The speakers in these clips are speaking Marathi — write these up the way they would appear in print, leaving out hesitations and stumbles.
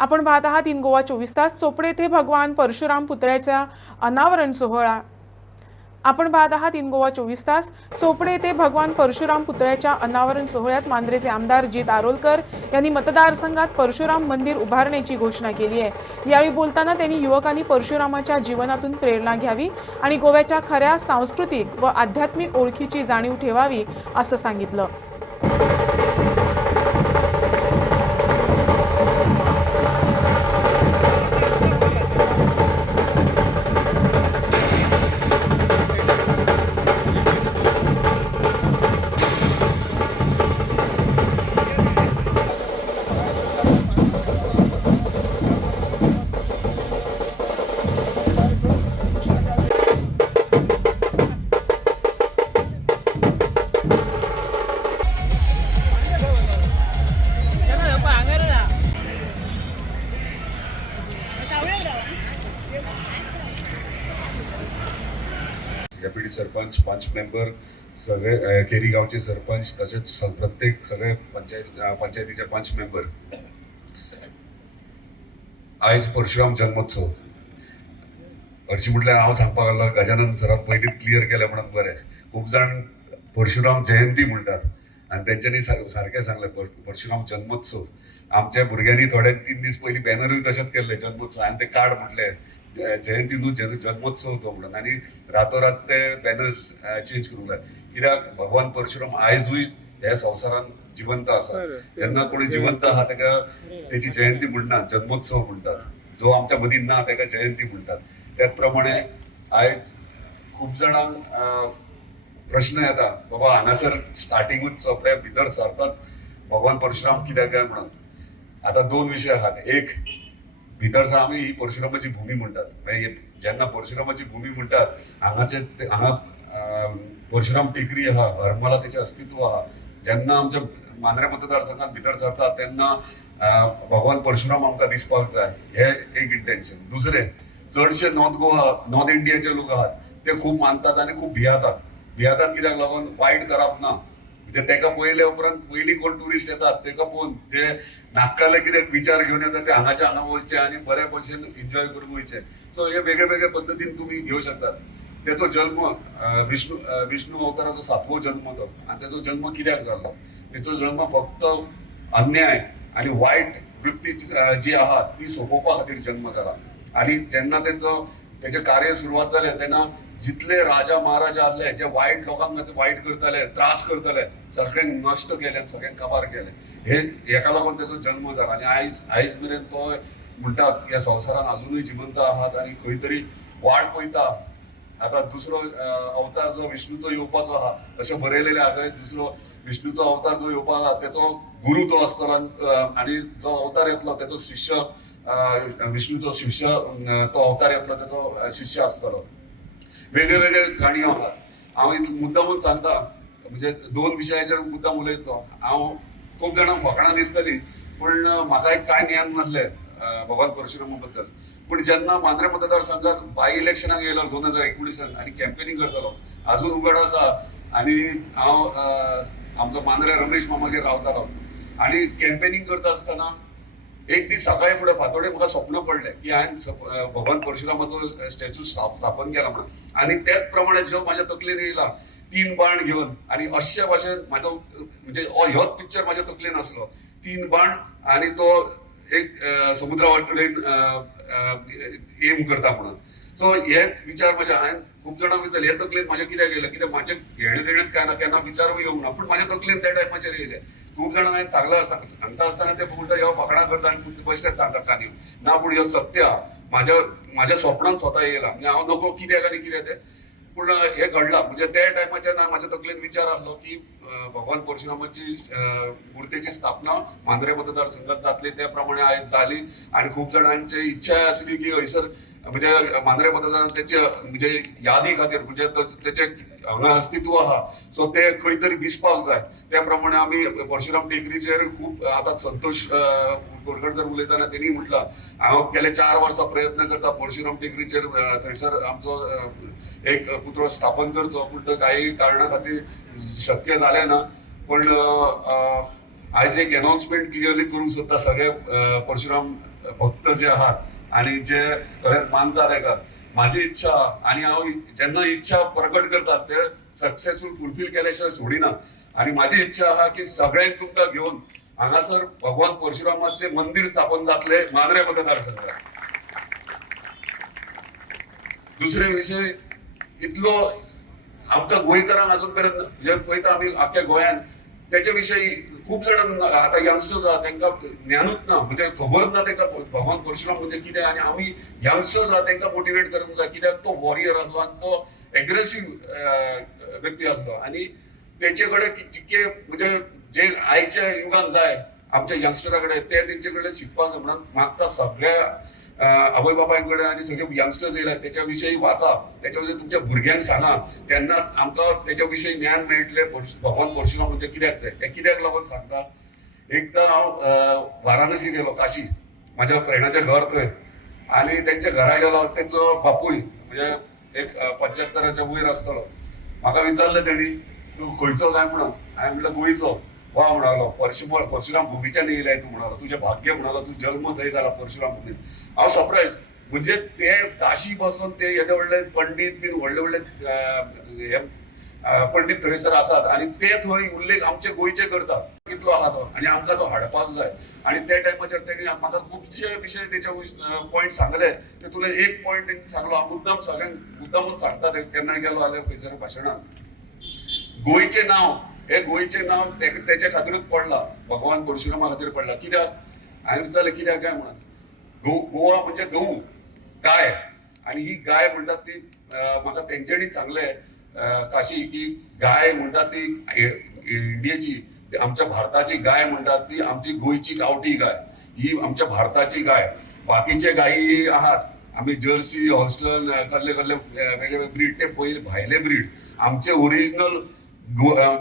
आपण पाहत आहात इन गोवा 24 तास. चोपडे येथे भगवान परशुराम पुतळ्याचा अनावरण सोहळा. आपण पाहत आहात इन गोवा 24 तास. चोपडे येथे भगवान परशुराम पुतळ्याच्या अनावरण सोहळ्यात मांद्रेचे आमदार जीत आरोलकर यांनी मतदारसंघात परशुराम मंदिर उभारण्याची घोषणा केली आहे. यावेळी बोलताना त्यांनी युवकांनी परशुरामाच्या जीवनातून प्रेरणा घ्यावी आणि गोव्याच्या खऱ्या सांस्कृतिक व आध्यात्मिक ओळखीची जाणीव ठेवावी असं सांगितलं. डेप्युटी सरपंच, पंच मेंबर, सगळे केरी गावचे सरपंच, तसेच प्रत्येक सगळे पंचायतीचे पंच मेंबर. आयज परशुराम जन्मोत्सव हरशी म्हटल्यार हांव सांगपाक लागलो, गजानन सरान पयलींच क्लियर केलें म्हणून बरें. खूब जाण परशुराम जयंती म्हणटात आनी तेंच्यांनी सारकें सांगलें परशुराम जन्मोत्सव. आमच्या भुरग्यांनी थोडे 3 दीस पयलीं बॅनरूय तशेंच केल्ले जन्मोत्सव, हांवें ते कार्ड म्हटले जयंती न्हू जन्मोत्सव तो म्हणून, आनी रातोरात ते बॅनर्स चेंज करूंक लाय. कित्याक भगवान परशुराम आयजूय ह्या संवसारान जिवंत आसा. जेन्ना कोणी जिवंत आहा ताका तेची जयंती म्हणटात, जन्मोत्सव म्हणटात. जो आमच्या मदीं ना ताका जयंती म्हणटात. त्याच प्रमाणे आयज खूब जाणांक प्रश्न येता, बाबा हांगासर स्टार्टिंगूच चोपड्या भितर सरतात भगवान परशुराम कित्याक काय म्हणून. आता 2 विशय आहात. एक, भितरचा आमी ही परशुरामाची भूमी म्हणटात. जेन्ना परशुरामाची भूमी म्हणटात, हांगा परशुराम टेकरी आहा, हरमला तेचें अस्तित्व आहा. जेन्ना आमच्या मांद्रे मतदारसंघात भितर सरतात तेन्ना भगवान परशुराम आमकां दिसपाक जाय, हे एक इंटेन्शन. दुसरें, चडशे नॉर्थ इंडियाचे लोक आहात ते खूब मानतात आनी खूब भियातात कित्याक लागून वायट करप ना. म्हणजे तेका पयले उपरांत पयलीं कोण ट्युरिस्ट येतात तेका पळोवन जे नाक्काले कितें विचार घेवन येतात ते हांगा वचचे आनी बरे भशेन एन्जॉय करून वयचे. सो हे वेगळे वेगळे पद्दतीन तुमी घेवं शकतात. तेचो जल्म विष्णू अवताराचो 7वो जल्म तो, आनी तेचो जल्म कित्याक जालो? तेचो जल्म फक्त अन्याय आनी वायट वृत्ती जी आहा ती सोंपोवपा खातीर जल्म जाला. आनी जेन्ना तेचें कार्य सुरवात जालें तेन्ना जितले राजा महाराजा आसले जे वायट लोकांक वायट करताले, त्रास करताले, सगळें नश्ट केले, सगळें काबार केले. हेका लागून तेचो जल्म जाला. आनी आयज मेरेन तो म्हणटात ह्या संवसारान अजुनूय जिवंत आहात आनी खंय तरी वाट पळयता. आता दुसरो अवतार जो विष्णूचो येवपाचो आहा अशें बरयलेलें आहा. दुसरो विष्णूचो अवतार जो येवपाक आहा तेचो गुरू तो आसतलो आनी जो अवतार येतलो तेचो शिष्य, विष्णूचो शिष्य तो अवतार येतलो तेचो शिष्य आसतलो. वेगळे वेगळे गाणयो आहात. हांव मुद्दामूच सांगता, म्हणजे 2 विशयाचेर मुद्दाम उलयतलो. हांव खूब जाणांक फकाणां दिसतलीं पूण म्हाका एक कांय ज्ञान नासलें भगवान परशुरामा बद्दल. पूण जेन्ना मांद्रे मतदारसंघात बाय इलेक्शनाक येयलो 2019 आनी कॅम्पेनींग करतालो, अजून उगड आसा. आनी हांव आमचो मांद्रे रमेश मामागेर रावतालो आनी कॅम्पेनींग करता आसतना एक दीस सकाळी फुडें फांतोडेर म्हाका स्वप्न पडलें की हांवें भगवान परशुरामाचो स्टॅच्यू स्थापन केला म्हणून. आनी त्याच प्रमाणे जो म्हाज्या तकलेन येयला 3 बाण घेवन आनी अशे भाशेन म्हाजो म्हणजे ह्योच पिक्चर म्हाज्या तकलेन आसलो. 3 बाण आनी तो एक समुद्रा वाटेन एम करता म्हणून. सो हे विचार म्हाज्या, हांवें खूब जाणांक विचारले हे तकलेन म्हाज्या कित्याक येयलें, कित्याक म्हाजे घेणे देण्यात काय ना केन्ना विचारूय येवंक ना, पूण म्हाज्या तकलेन त्या टायमाचेर येयले. खूब जाणां हांवें सांगता आसतना ते म्हणटा ह्यो फकाणां करता आनी बेश्टेच सांगतात कांय ना, पूण ह्यो सत्य म्हाज्या स्वप्नांत स्वता येयला. म्हणजे हांव नको कित्याक आनी कितें तें, पूण हे घडलां. म्हणजे त्या टायमाचेर म्हाज्या तकलेन विचार आसलो की भगवान परशुरामाची मुर्तेची स्थापना मांद्रे मतदारसंघात जातली, त्या प्रमाणे आयज जाली. आनी खूब जाणांची इच्छा आसली की हयसर म्हणजे मांद्रे मतदारान तेचे म्हणजे यादी खातीर म्हणजे तेचे हांगा अस्तित्व आहा, सो ते खंय तरी दिसपाक जाय. त्या प्रमाणे आमी परशुराम टेकरीचेर खूब आतां संतोष कोरगडकर उलयताना तेणी म्हटलां हांव गेले 4 वर्सां प्रयत्न करता परशुराम टेकरीचेर थंयसर आमचो एक पुतळो स्थापन करचो, पूण काही कारणां खातीर शक्य जालें ना. पण आयज एक अनाउन्समेंट क्लियरली करूंक सोदता सगळे परशुराम भक्त जे आहात आणि जे खरेंच मानतात एका माझी इच्छा आणि हांव जेन्ना इच्छा प्रकट करतात ते सक्सेसफुल फुलफिल केल्याशिवाय सोडिना आणि माझी इच्छा आहा की सगळ्यांक तुमकां घेऊन हांगासर भगवान परशुरामाचे मंदिर स्थापन जातले मांद्रे मतदारसंघात. दुसरे विषय इतलो आमकां गोंयकारांक अजून पर्यंत जे पळयता आमी आख्या गोंयान त्याच्या विषयी खूप जण आता यंगस्टर्स आहात त्यांना ज्ञानूच ना म्हणजे खबरच ना त्यांना भगवान परशुराम म्हणजे कितें आणि आम्ही यंगस्टर्स आहात त्यांना मोटिवेट करूंक जाय कित्याक तो वॉरियर असलो आणि तो एग्रेसिव्ह व्यक्ती असलो आणि त्याचे कडेन जितके म्हणजे जे आयच्या युगान जाय आमच्या यंगस्टरांकडे ते तेंचे कडेन शिकपाक जाय म्हणून मागता सगळ्या आवय बापायांकडे आणि सगळे यंगस्टर्स येयल्यात त्याच्या विषयी वाचा त्याच्या विषयी तुमच्या भुरग्यांक सांगा त्यांना आमकां त्याच्या विषयी ज्ञान मेळटले भगवान परशुराम म्हणजे कित्याक ते कित्याक लागून सांगता. एकदां हांव वाराणसी गेलो काशी माझ्या फ्रेंडाचें घर थंय आणि त्यांच्या घरा गेलो तेचो बापूय म्हणजे एक 75 वयर आसतलो म्हाका विचारलें तेणी तूं खंयचो काय म्हणून हांवें म्हणलें गोंयचो. वा म्हणालो परशुराम भुमीच्यान येयलाय तू म्हणालो तुझे भाग्य म्हणालो तू जन्म थंय जाला परशुराम भूमीत. हांव सरप्रायज म्हणजे ते काशी बसून ते येदे व्हडले पंडित बीन व्हडले व्हडले पंडित थंयसर आसात आणि ते थंय उल्लेख आमचे गोंयचे करतात कितलो आहा तो आणि आमकां तो हाडपाक जाय आणि त्या टायमाचेर तेणी म्हाका खुबशे विशय तेच्या पॉयंट सांगले ते तुला एक पॉयंट तेणी सांगलो हांव मुद्दाम सगळ्यांक मुद्दामूच सांगता केन्ना गेलो जाल्यार खंयसर भाशणांत गोंयचे नांव हे गोंयचे नांव त्याच्या खातीरूच पडला भगवान परशुरामा खातीर पडला कित्याक हांवें विचारलें कित्याक काय म्हणून गोवा म्हणजे गहू गाय आणि ही गाय म्हणटात ती म्हाका तेंच्यांनी सांगले काशी की गाय म्हणटात ती इंडियेची आमच्या भारताची गाय म्हणटात ती आमची गोंयची गांवठी गाय ही आमच्या भारताची गाय. बाकीचे गायी आहात आम्ही जर्सी हॉस्टल कसले कसले वेगवेगळे ब्रीड ते पयले भायले ब्रीड आमचे ओरिजिनल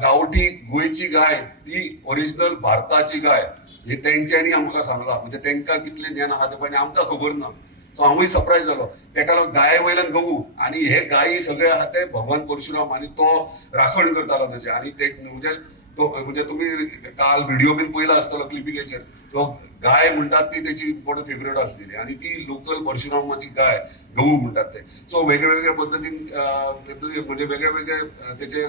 गावठी गोंयची गाय ती ओरिजिनल भारताची गाय हे तेंच्यांनी आमकां सांगला म्हणजे तेंकां कितले ज्ञान आहा ते पण आमकां खबर ना. सो हांवूय सरप्रायज जालो तेका लागून गाये वयल्यान गहू आणि हे गायी सगळे आहा ते भगवान परशुराम आणि तो राखण करतालो त्याचे आणि ते म्हणजे तुम्ही काल व्हिडिओ बीन पयला आसतलो क्लिपिंगेचेर तो गाय म्हणटात ती त्याची मोठी फेवरेट आसलेली आणि ती लोकल परशुरामाची गाय गहू म्हणटात ते. सो वेगळ्या वेगळ्या पद्धतीन म्हणजे वेगळे वेगळे त्याचे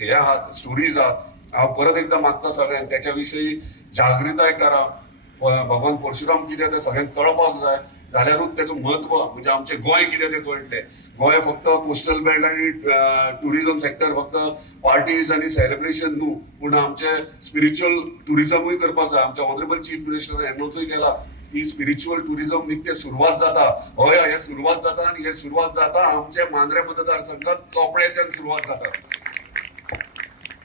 हे आहात स्टोरीज आहात. हांव परत एकदा मागता सगळ्यांक त्याच्या विशयी जागृताय करा भगवान परशुराम कितें ते सगळ्यांक कळपाक जाय जाल्यारूच त्याचं महत्व म्हणजे आमचे गोंय कितें ते कळटले. गोंय फक्त कोस्टल बेल्ट आणि टुरिझम सेक्टर फक्त पार्टीज आणि सेलिब्रेशन न्हू पूण आमचे स्पिरिच्युअल टुरिझमूय करपाक जाय. आमच्या ऑनरेबल चीफ मिनिस्टर एनोन्सूय केला की स्पिरिच्युअल टुरिझम नित्य सुरवात जाता. हय हे सुरवात जाता आणि हे सुरवात जाता आमच्या मांद्रे मतदारसंघात चोपड्याच्यान सुरवात जाता.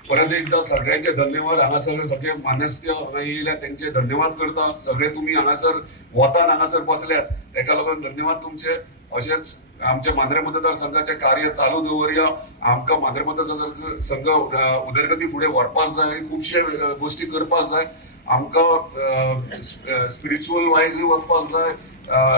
परत एकदा सगळ्यांचे धन्यवाद. हांगासर सगळे मान्यस्थ हांगा येयल्या त्यांचे धन्यवाद करता. सगळे तुम्ही हांगासर वतान हांगासर बसल्यात तेका लागून धन्यवाद तुमचे. अशेंच आमच्या मांद्रे मतदारसंघाचे कार्य चालू दवरया. आमकां मांद्रे मतदारसंघ उदरगती फुडें व्हरपाक जाय आणि खुबशे गोष्टी करपाक जाय. आमकां स्पिरिच्युअल वायजूय वचपाक जाय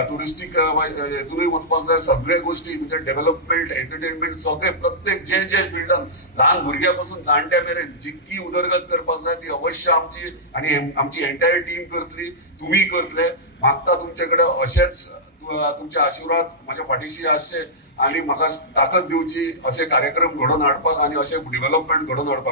टुरिस्टीक हितूनय वचपाक जाय. सगळे गोष्टी म्हणजे डेव्हलपमेंट एंटरटेनमेंट सगळे प्रत्येक जे जे फिल्डान ल्हान भुरग्यां पासून जाणट्या मेरेन जितकी उदरगत करपाक जाय ती अवश्य आमची आणि आमची एंटायर टीम करतली तुम्ही करतले. मागता तुमचे कडेन अशेंच तुमचे आशीर्वाद माझ्या फाटीशी आसचे आणि म्हाका ताकद दिवची असे कार्यक्रम घडोवन हाडपाक आणि असे डेव्हलपमेंट घडोवन हाडपाक.